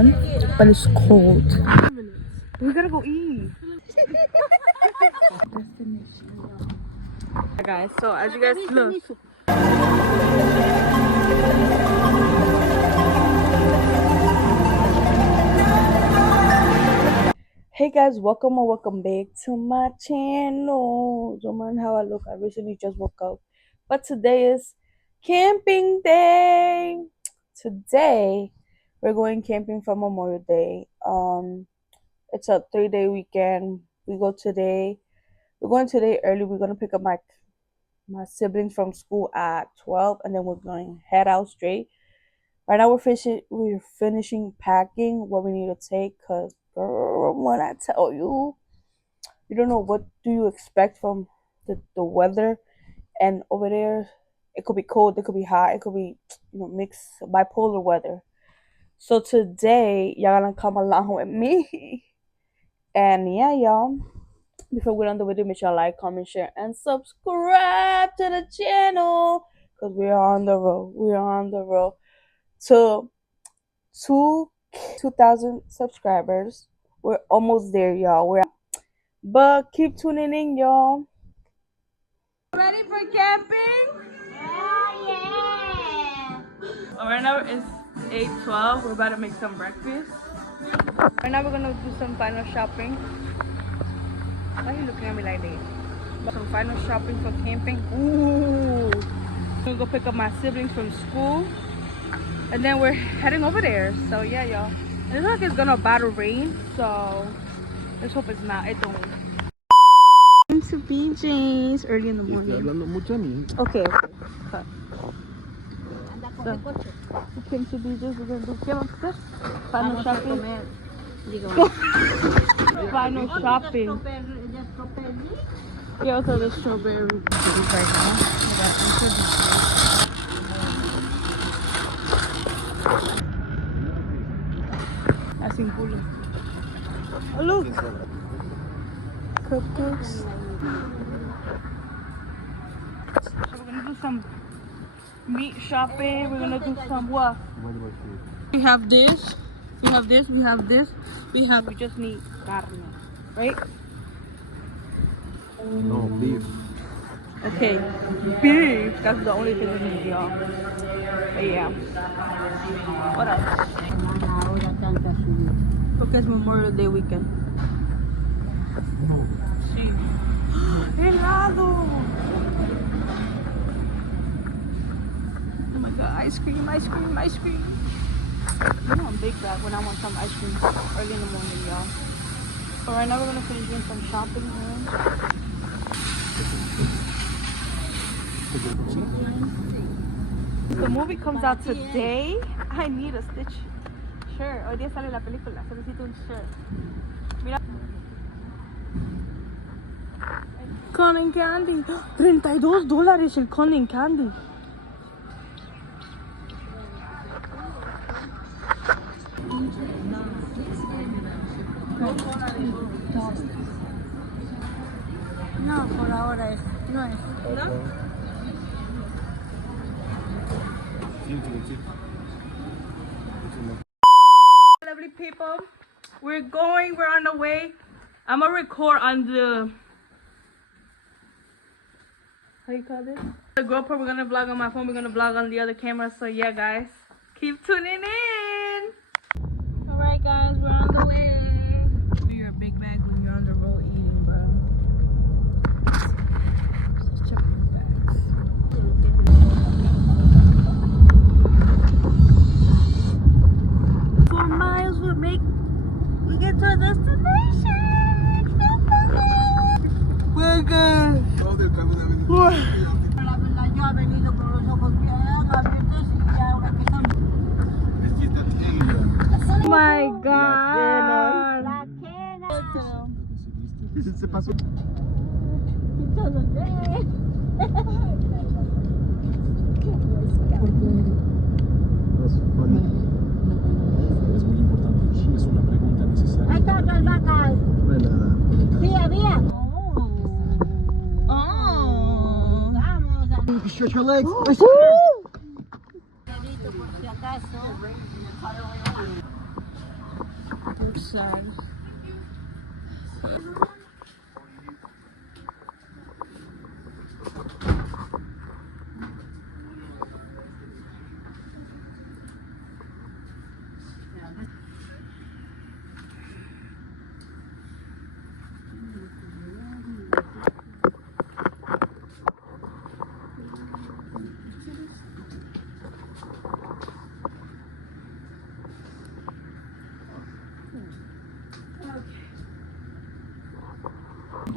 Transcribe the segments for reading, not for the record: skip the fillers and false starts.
sun, but it's cold. We gotta go eat. Guys, so as you guys look, hey guys, welcome or welcome back to my channel. Don't mind how I look, I recently just woke up, but today is camping day. Today we're going camping for Memorial Day. It's a 3-day weekend. We're going today early. We're gonna pick up my siblings from school at 12, and then we're going to head out straight. Right now we're finishing packing what we need to take, because girl, when I tell you, you don't know what do you expect from the weather. And over there it could be cold, it could be hot, it could be, mixed bipolar weather. So today y'all gonna come along with me. And yeah, y'all, before we get on the video, make sure you like, comment, share, and subscribe to the channel, because we are on the road. We are on the road to 2,000 subscribers. We're almost there, y'all. But keep tuning in, y'all. Ready for camping? Yeah. Right now it's 8:12. We're about to make some breakfast. Right now we're gonna do some final shopping. Why are you looking at me like that? Some final shopping for camping. Ooh. I'm gonna go pick up my siblings from school, and then we're heading over there. So yeah, y'all. It looks like it's gonna about to rain, so let's hope it's not. It don't. To BJ's early in the morning. Estoy hablando mucho a mí. Okay. Cut. So, we came to BJ's. We're gonna do ¿qué? Final shopping. Final shopping. Yeah, also the strawberry juice right now. That's in culo. Oh, look! Cupcakes. So we're gonna do some meat shopping. We're gonna do some what? We have this. We have this. We have this. We just need carne, right? No, beef. Okay, beef. That's the only thing we need, y'all. But yeah. What else? Porque es Memorial Day weekend. Sí. Helado. Oh my god, ice cream, ice cream, ice cream. You know I'm big bag when I want some ice cream early in the morning, y'all. So right now we're gonna finish doing some shopping here. The movie comes out today. I need a Stitch shirt. Hoy día sale la película. Se necesita un shirt. Mira. Cotton candy. $32 el cotton candy. No, por ahora no es. ¿No? Lovely people, we're on the way. I'm gonna record on the, how you call this? The GoPro. We're gonna vlog on my phone, we're gonna vlog on the other camera. So yeah guys, keep tuning in. Alright guys, we're on the way. You're a big bag when you're on the road eating, bro. Just check your bags. 4 miles we get to our destination. We're good. Oh my god. Se pasó. Es muy importante. Es una pregunta necesaria. Ahí está otras vacas. Sí, había. Oh. Vamos. Stretch your legs. Por si acaso. sad.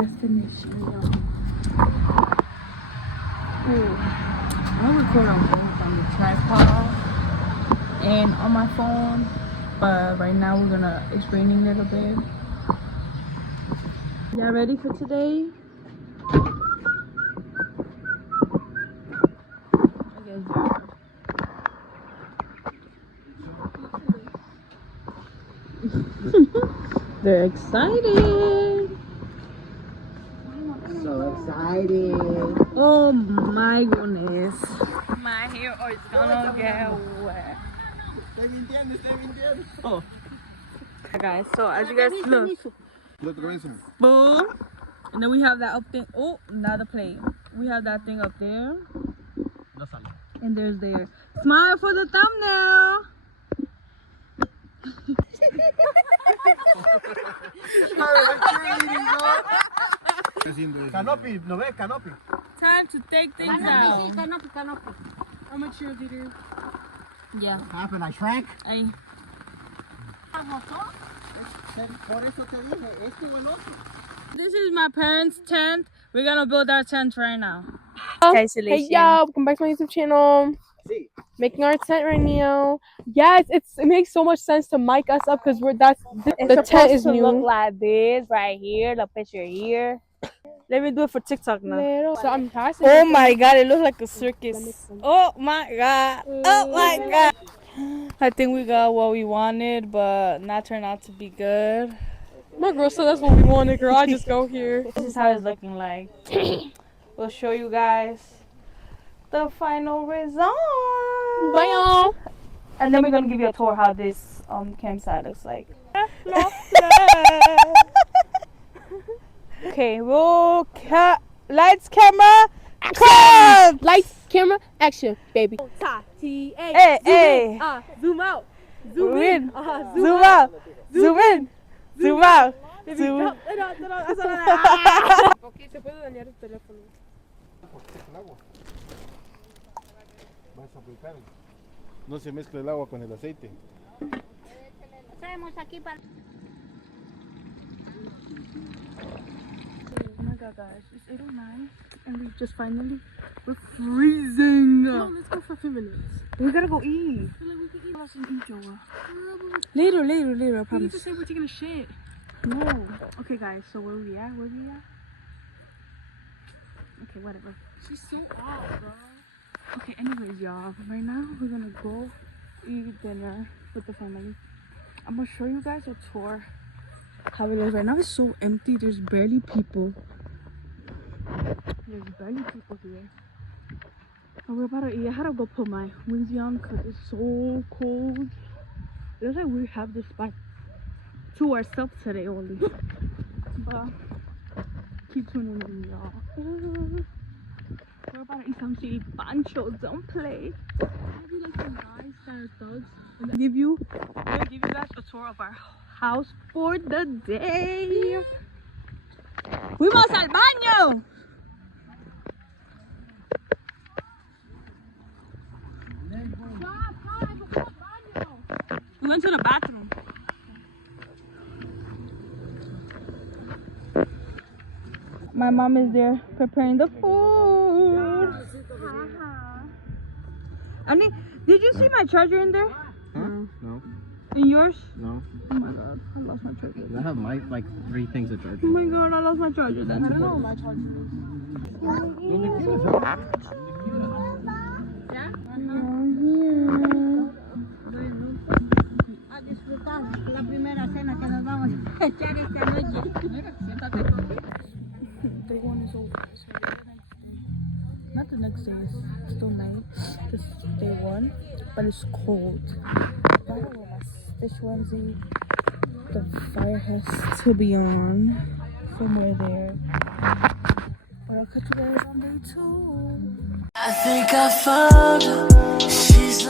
Destination, y'all. I'm recording both on the tripod and on my phone, but right now it's raining a little bit. Y'all ready for today? I guess you are. They're excited. So excited. Oh my goodness. My hair is gonna get wet. Oh. Guys, so as you guys look, boom. And then we have that up there. Oh, another plane. We have that thing up there. And there's there. Smile for the thumbnail. Canopy, ¿no ves? Canopy. Time to take things out. Canopy. I'm a cheerleader. Yeah. Happened, I shrank. Ay. Por eso te dije, este o el otro. This is my parents' tent. We're gonna build our tent right now. Hey y'all, welcome back to my YouTube channel. Making our tent right now. Yes, it makes so much sense to mic us up because the tent is new. Look like this right here. The picture here. Let me do it for TikTok now. So I'm passing. Oh my god, it looks like a circus. Oh my god. Oh my god. I think we got what we wanted, but not turned out to be good. My girl said that's what we wanted, girl. I just go here. This is how it's looking like. We'll show you guys the final result. Bye y'all. And then we're gonna give you a tour how this campsite looks like. Okay, roll lights, camera, action! Lights, camera, action, baby. Hey, hey. Zoom out. Zoom in. Zoom out. Zoom in. Zoom out. Zoom. Ok, se puede dañar el teléfono. No se mezcla el agua con el aceite. Traemos aquí para... Oh my god, guys, it's 8:09 and we're freezing. No, let's go for a few minutes. We gotta go eat. Later, I You promise. just say we're taking a shit. No. Okay, guys, so where we at? Okay, whatever. She's so off, bro. Okay, anyways, y'all, right now we're gonna go eat dinner with the family. I'm gonna show you guys a tour how it is right now. It's so empty. There's barely people. There's barely people here. And we're about to eat. I had to go put my onesie on because it's so cold. It looks like we have this spot to ourselves today only. But keep tuning in, y'all. We're about to eat some chili pancho. Don't play. Maybe like some guys that are thugs. I'm gonna give you guys a tour of our house for the day. Fuimos al baño. We went to the bathroom. My mom is there preparing the food. Annie, did you see my charger in there? Huh? No. In yours? No. Oh my god, I lost my charger. I have like 3 things to charge. Oh my god, I lost my charger then. I don't know my charger. A disfrutar la primera cena que nos vamos a echar esta noche. Day one is over. So not the next day, it's still night. This is day one, but it's cold. I got my stitch onesie. The fire has to be on somewhere there. But I'll catch you guys on day 2. I think I found her. She's